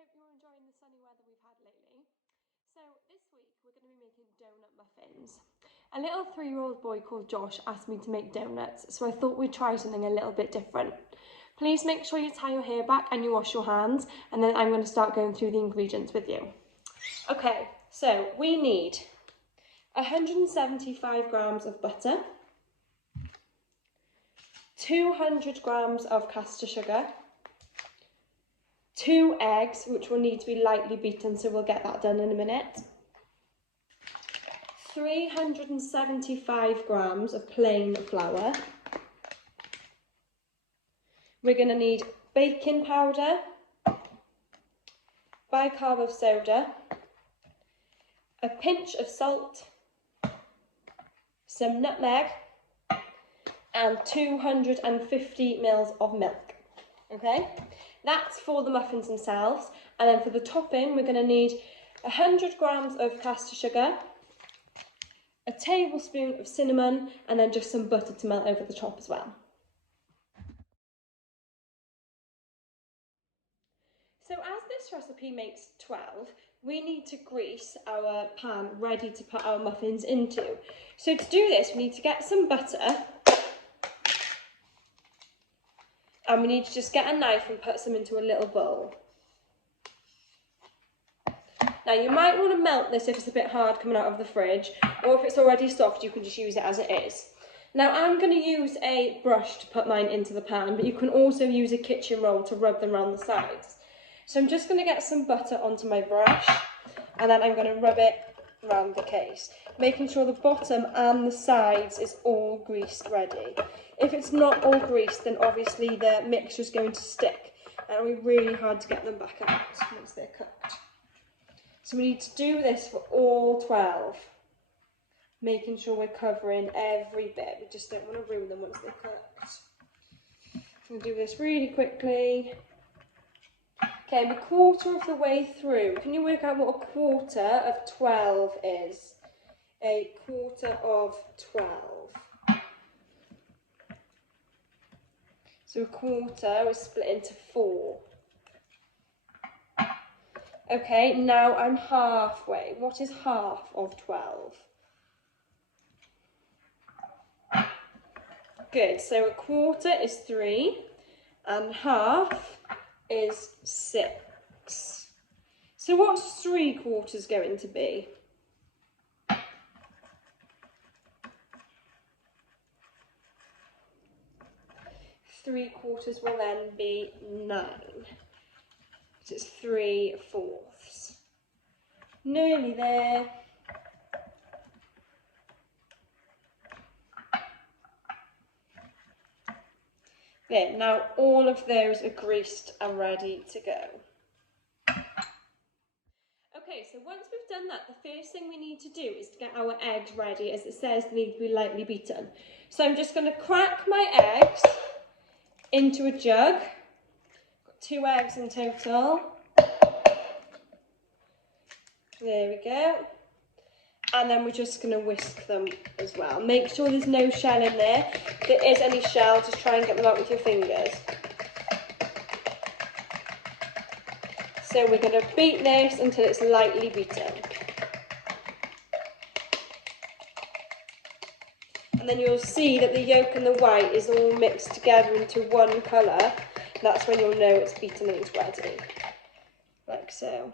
hope you're enjoying the sunny weather we've had lately. So this week we're going to be making donut muffins. A little 3-year-old boy called Josh asked me to make donuts, so I thought we'd try something a little bit different. Please make sure you tie your hair back and you wash your hands, and then I'm going to start going through the ingredients with you. Okay, so we need 175 grams of butter, 200 grams of caster sugar, 2 eggs, which will need to be lightly beaten, so we'll get that done in a minute. 375 grams of plain flour. We're going to need baking powder, bicarb of soda, a pinch of salt, some nutmeg, and 250 ml of milk. Okay? That's for the muffins themselves, and then for the topping we're going to need 100 grams of caster sugar, a tablespoon of cinnamon, and then just some butter to melt over the top as well. So as this recipe makes 12, we need to grease our pan ready to put our muffins into. So to do this, we need to get some butter, and we need to just get a knife and put some into a little bowl. Now you might want to melt this if it's a bit hard coming out of the fridge, or if it's already soft you can just use it as it is. Now I'm going to use a brush to put mine into the pan, but you can also use a kitchen roll to rub them around the sides. So I'm just going to get some butter onto my brush, and then I'm going to rub it around the case, making sure the bottom and the sides is all greased ready. If it's not all greased, then obviously the mixture is going to stick, and it'll be really hard to get them back out once they're cooked. So we need to do this for all 12, making sure we're covering every bit. We just don't want to ruin them once they're cooked. We'll do this really quickly. Okay, I'm a quarter of the way through. Can you work out what a quarter of 12 is? A quarter of 12. So a quarter is split into 4. Okay, now I'm halfway. What is half of 12? Good, so a quarter is 3, and half is 6. So what's 3/4 going to be? Three-quarters will then be 9. So it's 3/4. Nearly there. There, now all of those are greased and ready to go. Okay, so once we've done that, the first thing we need to do is to get our eggs ready, as it says they need to be lightly beaten. So I'm just going to crack my eggs into a jug. Got 2 eggs in total. There we go. And then we're just going to whisk them as well. Make sure there's no shell in there. If there is any shell, just try and get them out with your fingers. So we're going to beat this until it's lightly beaten. And then you'll see that the yolk and the white is all mixed together into one colour. That's when you'll know it's beaten and it's ready. Like so.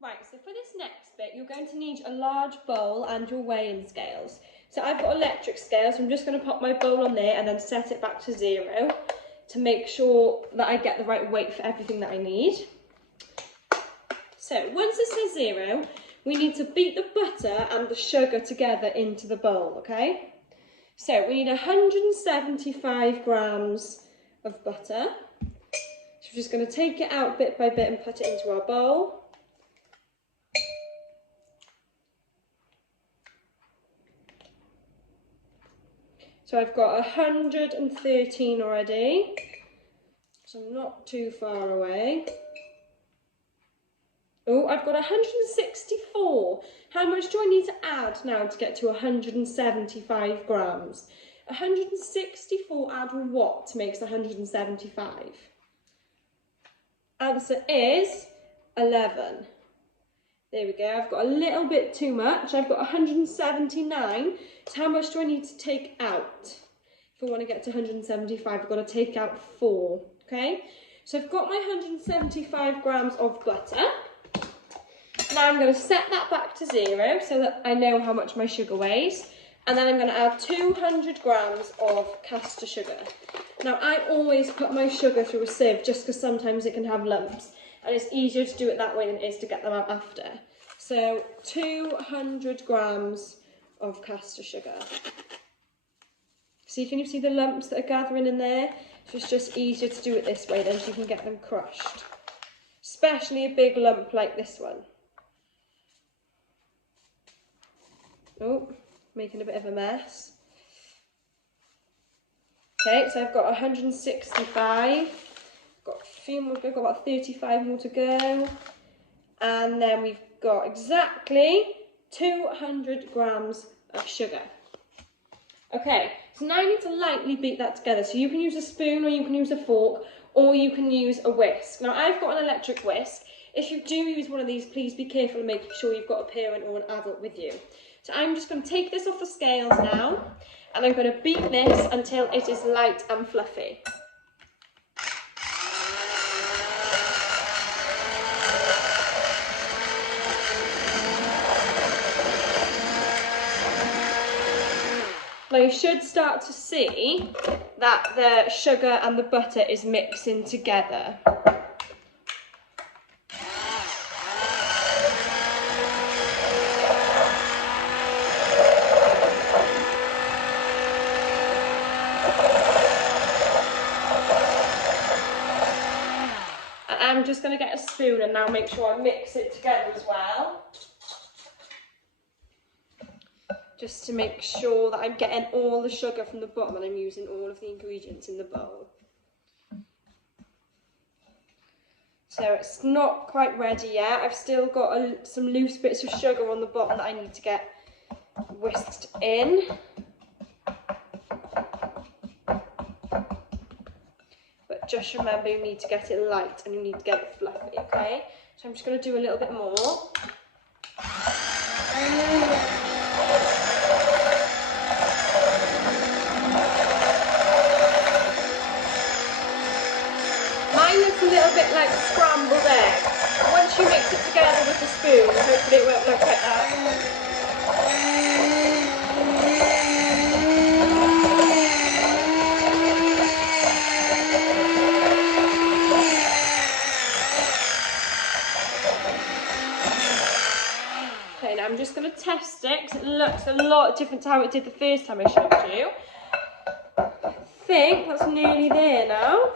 Right, so for this next bit, you're going to need a large bowl and your weighing scales. So I've got electric scales, so I'm just going to pop my bowl on there and then set it back to 0 to make sure that I get the right weight for everything that I need. So once it says 0, we need to beat the butter and the sugar together into the bowl, okay? So we need 175 grams of butter. So we're just going to take it out bit by bit and put it into our bowl. So I've got 113 already, so I'm not too far away. Oh, I've got 164. How much do I need to add now to get to 175 grams? 164 add what makes 175? Answer is 11. There we go. I've got a little bit too much. I've got 179. So how much do I need to take out? If I want to get to 175, I've got to take out 4. Okay? So I've got my 175 grams of butter. Now I'm going to set that back to 0 so that I know how much my sugar weighs. And then I'm going to add 200 grams of caster sugar. Now I always put my sugar through a sieve just because sometimes it can have lumps. And it's easier to do it that way than it is to get them out after. So 200 grams of caster sugar. See, can you see the lumps that are gathering in there? So it's just easier to do it this way then so you can get them crushed. Especially a big lump like this one. Oh, making a bit of a mess. Okay, so I've got 165. Got a few more to go, got about 35 more to go. And then we've got exactly 200 grams of sugar. Okay, so now I need to lightly beat that together. So you can use a spoon or you can use a fork or you can use a whisk. Now I've got an electric whisk. If you do use one of these, please be careful and make sure you've got a parent or an adult with you. So I'm just going to take this off the scales now and I'm going to beat this until it is light and fluffy. Now you should start to see that the sugar and the butter is mixing together. And I'm just going to get a spoon and now make sure I mix it together as well. Just to make sure that I'm getting all the sugar from the bottom and I'm using all of the ingredients in the bowl. So it's not quite ready yet. I've still got some loose bits of sugar on the bottom that I need to get whisked in. But just remember you need to get it light and you need to get it fluffy, okay? So I'm just going to do a little bit more. Mine looks a little bit like scrambled egg. Once you mix it together with the spoon, hopefully it won't look like that. Okay, now I'm just going to test it because it looks a lot different to how it did the first time I showed you. I think that's nearly there now.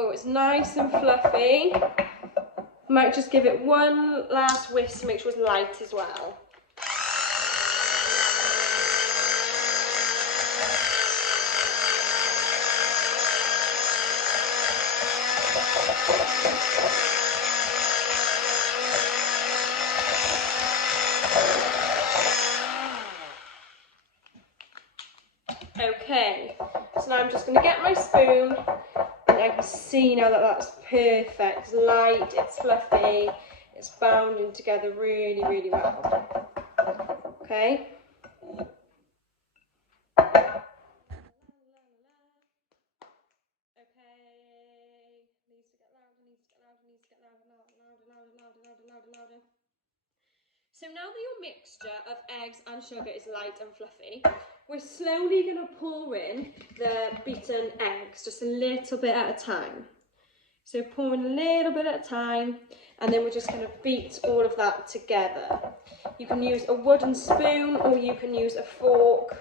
Oh, it's nice and fluffy. Might just give it one last whisk to make sure it's light as well. Okay, so now I'm just going to get my spoon. I can see now that that's perfect. It's light, it's fluffy, it's bounding together really, really well. Okay. So now that your mixture of eggs and sugar is light and fluffy, we're slowly going to pour in the beaten eggs, just a little bit at a time. So pour in a little bit at a time, and then we're just going to beat all of that together. You can use a wooden spoon, or you can use a fork,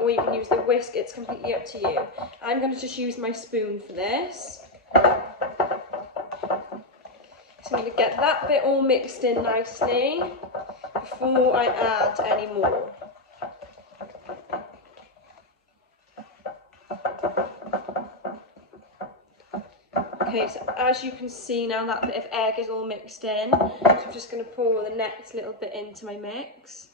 or you can use the whisk. It's completely up to you. I'm going to just use my spoon for this. So I'm going to get that bit all mixed in nicely before I add any more. Okay, so as you can see now that bit of egg is all mixed in, so I'm just going to pour the next little bit into my mix.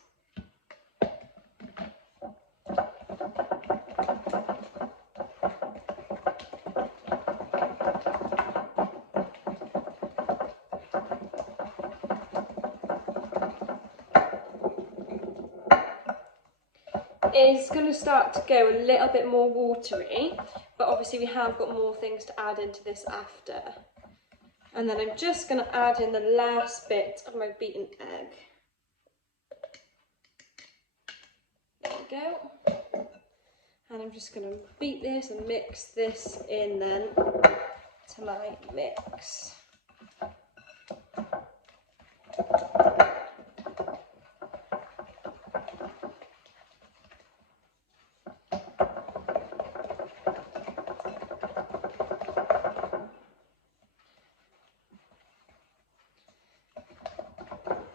is going to start to go a little bit more watery, but obviously we have got more things to add into this after. And then I'm just going to add in the last bit of my beaten egg. There we go. And I'm just going to beat this and mix this in then to my mix.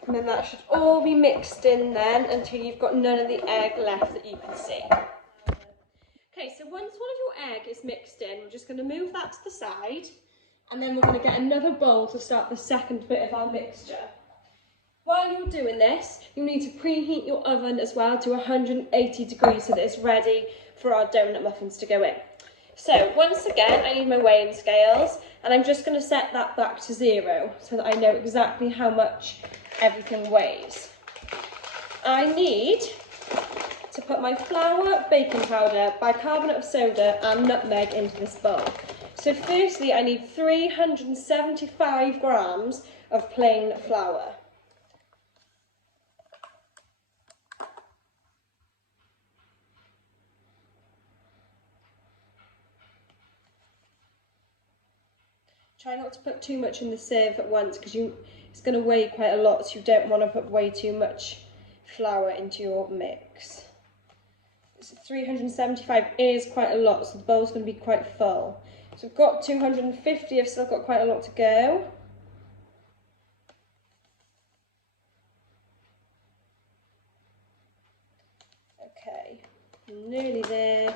And then that should all be mixed in then until you've got none of the egg left that you can see. Okay, so once one of your egg is mixed in, we're just going to move that to the side, and then we're going to get another bowl to start the second bit of our mixture. While you're doing this, you need to preheat your oven as well to 180 degrees so that it's ready for our donut muffins to go in. So once again, I need my weighing scales, and I'm just going to set that back to 0 so that I know exactly how much everything weighs. I need to put my flour, baking powder, bicarbonate of soda and nutmeg into this bowl. So firstly, I need 375 grams of plain flour. Try not to put too much in the sieve at once because it's going to weigh quite a lot, so you don't want to put way too much flour into your mix. So 375 is quite a lot, so the bowl's going to be quite full. So I've got 250, I've still got quite a lot to go. Okay, I'm nearly there.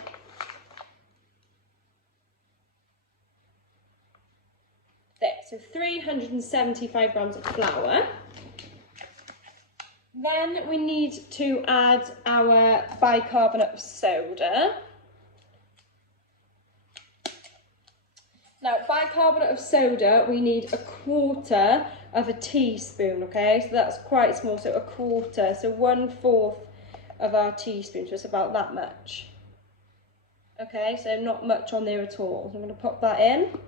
There, so 375 grams of flour. Then we need to add our bicarbonate of soda. Now, bicarbonate of soda, we need 1/4 of a teaspoon, okay? So that's quite small, so 1/4, so 1/4 of our teaspoon, so it's about that much. Okay, so not much on there at all. So I'm going to pop that in.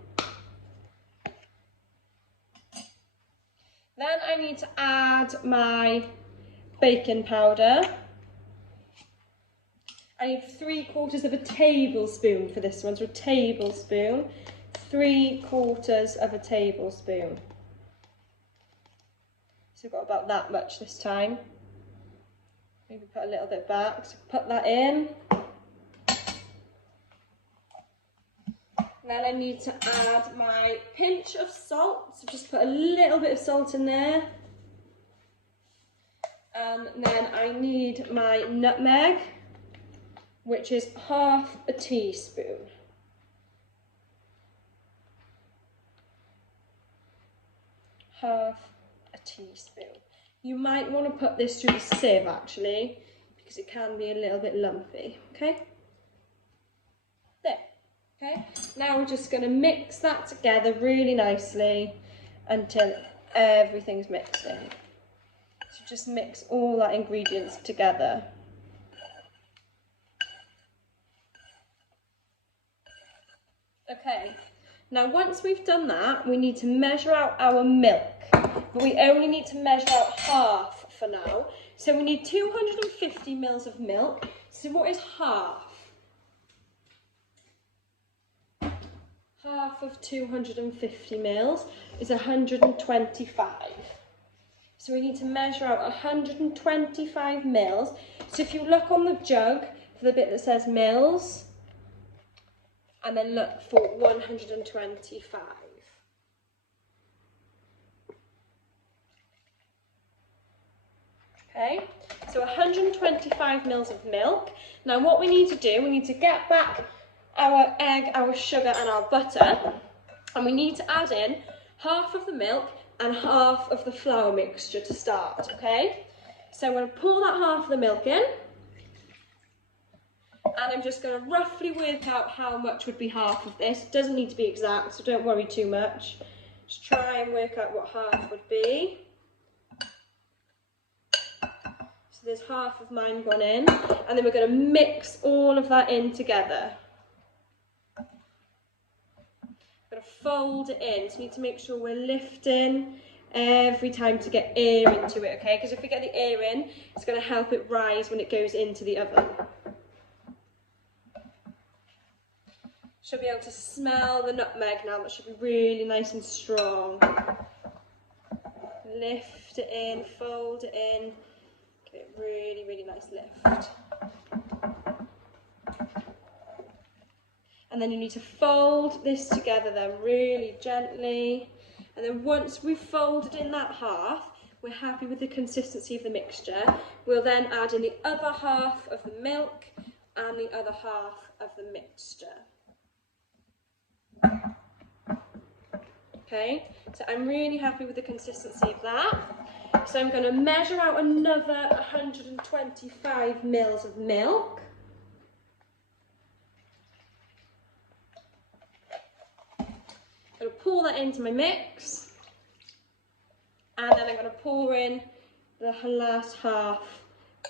Then I need to add my baking powder. I need 3/4 of a tablespoon for this one, so a tablespoon, 3/4 of a tablespoon. So I've got about that much this time. Maybe put a little bit back, so put that in. Then I need to add my pinch of salt, so just put a little bit of salt in there. And then I need my nutmeg, which is 1/2 a teaspoon. Half a teaspoon. You might want to put this through the sieve actually, because it can be a little bit lumpy, okay? There, okay? Now we're just going to mix that together really nicely until everything's mixed in. So just mix all that ingredients together. Okay, now once we've done that, we need to measure out our milk. But we only need to measure out 1/2 for now. So we need 250 mils of milk. So what is 1/2? 1/2 of 250 mils is 125. So we need to measure out 125 mils. So if you look on the jug for the bit that says mils, and then look for 125. Okay, so 125 mils of milk. Now what we need to do, we need to get back our egg, our sugar and our butter, and we need to add in 1/2 of the milk and 1/2 of the flour mixture to start, okay? So I'm going to pour that 1/2 of the milk in, and I'm just going to roughly work out how much would be 1/2 of this. It doesn't need to be exact, so don't worry too much. Just try and work out what 1/2 would be. So So there's half of mine gone in, and then we're going to mix all of that in together. I'm going to fold it in, so we need to make sure we're lifting every time to get air into it, okay? Because if we get the air in, it's going to help it rise when it goes into the oven. Should be able to smell the nutmeg now. That should be really nice and strong. Lift it in, fold it in, give it really, really nice lift. And then you need to fold this together then really gently. And then once we've folded in that half, we're happy with the consistency of the mixture. We'll then add in the other half of the milk and the other half of the mixture. Okay, so I'm really happy with the consistency of that. So I'm going to measure out another 125 mils of milk. I'm going to pour that into my mix, and then I'm going to pour in the last half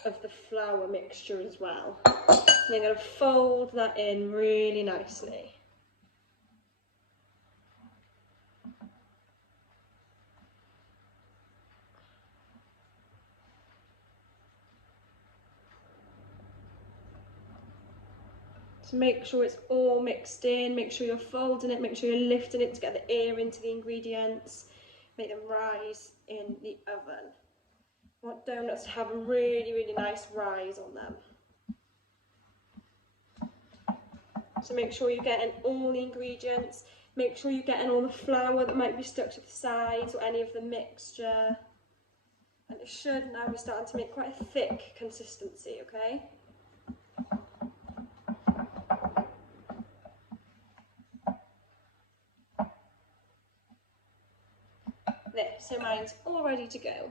of the flour mixture as well. And I'm going to fold that in really nicely. So make sure it's all mixed in, make sure you're folding it, make sure you're lifting it to get the air into the ingredients, make them rise in the oven. I want donuts to have a really, really nice rise on them. So make sure you're getting all the ingredients, make sure you're getting all the flour that might be stuck to the sides or any of the mixture. And it should now be starting to make quite a thick consistency, okay? There, so mine's all ready to go.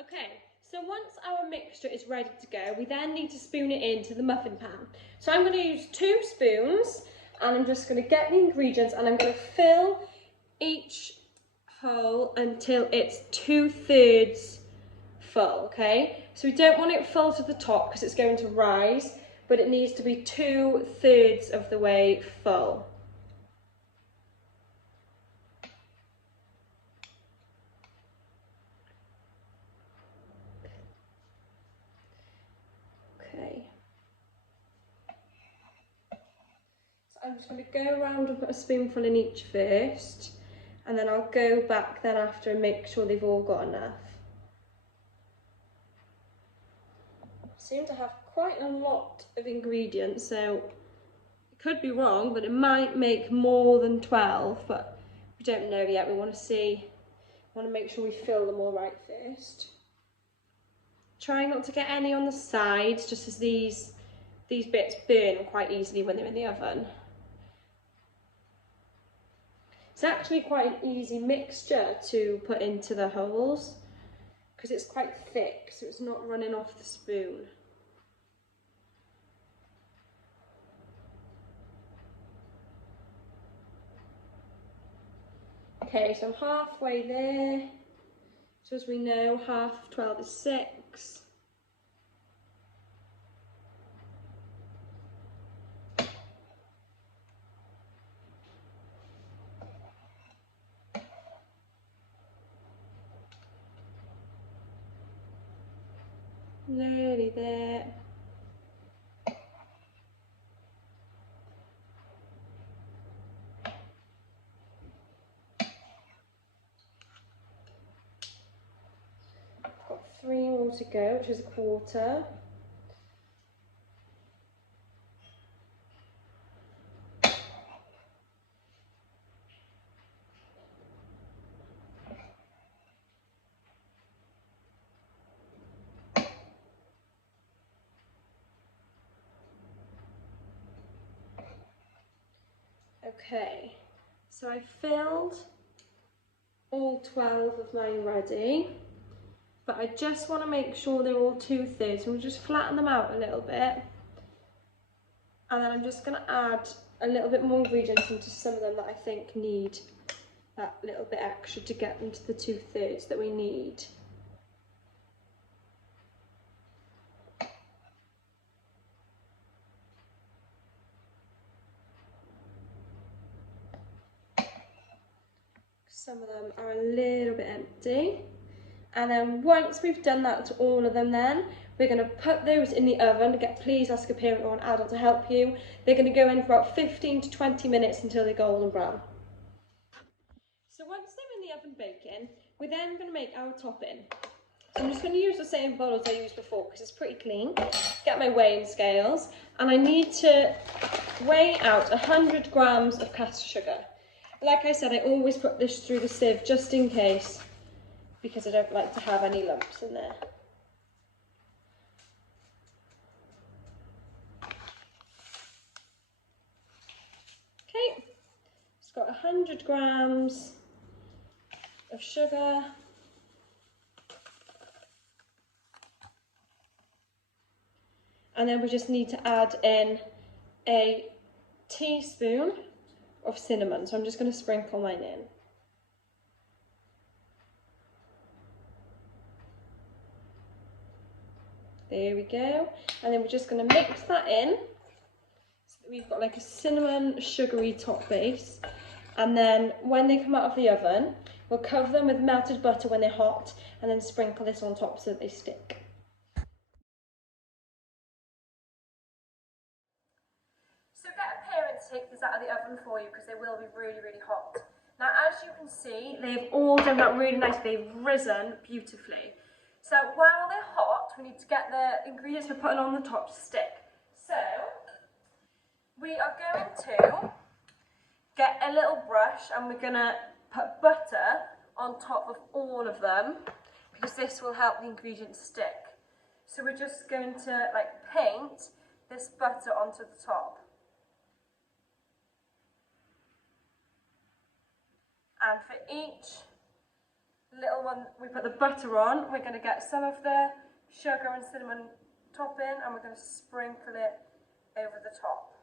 Okay, so once our mixture is ready to go, we then need to spoon it into the muffin pan. So I'm going to use 2 spoons, and I'm just going to get the ingredients, and I'm going to fill each hole until it's 2/3 full, okay? So we don't want it full to the top because it's going to rise, but it needs to be 2/3 of the way full. I'm just going to go around and put a spoonful in each first, and then I'll go back then after and make sure they've all got enough. I seem to have quite a lot of ingredients, so it could be wrong, but it might make more than 12, but we don't know yet. We want to see, we want to make sure we fill them all right first. Try not to get any on the sides, just as these bits burn quite easily when they're in the oven. It's actually quite an easy mixture to put into the holes because it's quite thick, so it's not running off the spoon. Okay, so I'm halfway there. So as we know, half of 12 is 6. Nearly there. I've got 3 more to go, which is 1/4. Okay, so I filled all 12 of mine ready, but I just want to make sure they're all 2/3, so we'll just flatten them out a little bit, and then I'm just going to add a little bit more ingredients into some of them that I think need that little bit extra to get them to the 2/3 that we need. Some of them are a little bit empty. And then once we've done that to all of them then, we're going to put those in the oven. Please ask a parent or an adult to help you. They're going to go in for about 15 to 20 minutes until they're golden brown. So once they're in the oven baking, we're then going to make our topping. So I'm just going to use the same bowl as I used before because it's pretty clean. Get my weighing scales, and I need to weigh out 100 grams of caster sugar. Like I said, I always put this through the sieve just in case, because I don't like to have any lumps in there. Okay, it's got 100 grams of sugar. And then we just need to add in a teaspoon of cinnamon. So I'm just going to sprinkle mine in. There we go. And then we're just going to mix that in. So that we've got like a cinnamon sugary top base. And then when they come out of the oven, we'll cover them with melted butter when they're hot, and then sprinkle this on top so that they stick. So get a parent to take these out of the oven for you because they will be really, really hot. Now, as you can see, they've all done that really nicely. They've risen beautifully. So while they're hot, we need to get the ingredients we're putting on the top to stick. So we are going to get a little brush and we're going to put butter on top of all of them because this will help the ingredients stick. So we're just going to like paint this butter onto the top. And for each little one we put the butter on, we're going to get some of the sugar and cinnamon topping and we're going to sprinkle it over the top.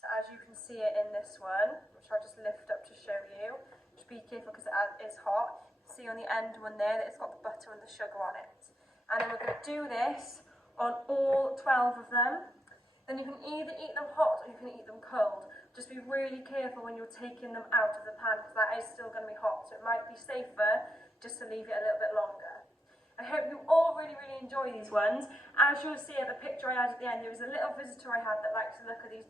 So as you can see it in this one, which I'll just lift up to show you, just be careful because it is hot. See on the end one there that it's got the butter and the sugar on it. And then we're going to do this on all 12 of them. Then you can either eat them hot or you can eat them cold. Just be really careful when you're taking them out of the pan because that is still going to be hot. So it might be safer just to leave it a little bit longer. I hope you all really, really enjoy these ones. As you'll see at the picture I had at the end, there was a little visitor I had that likes to look at these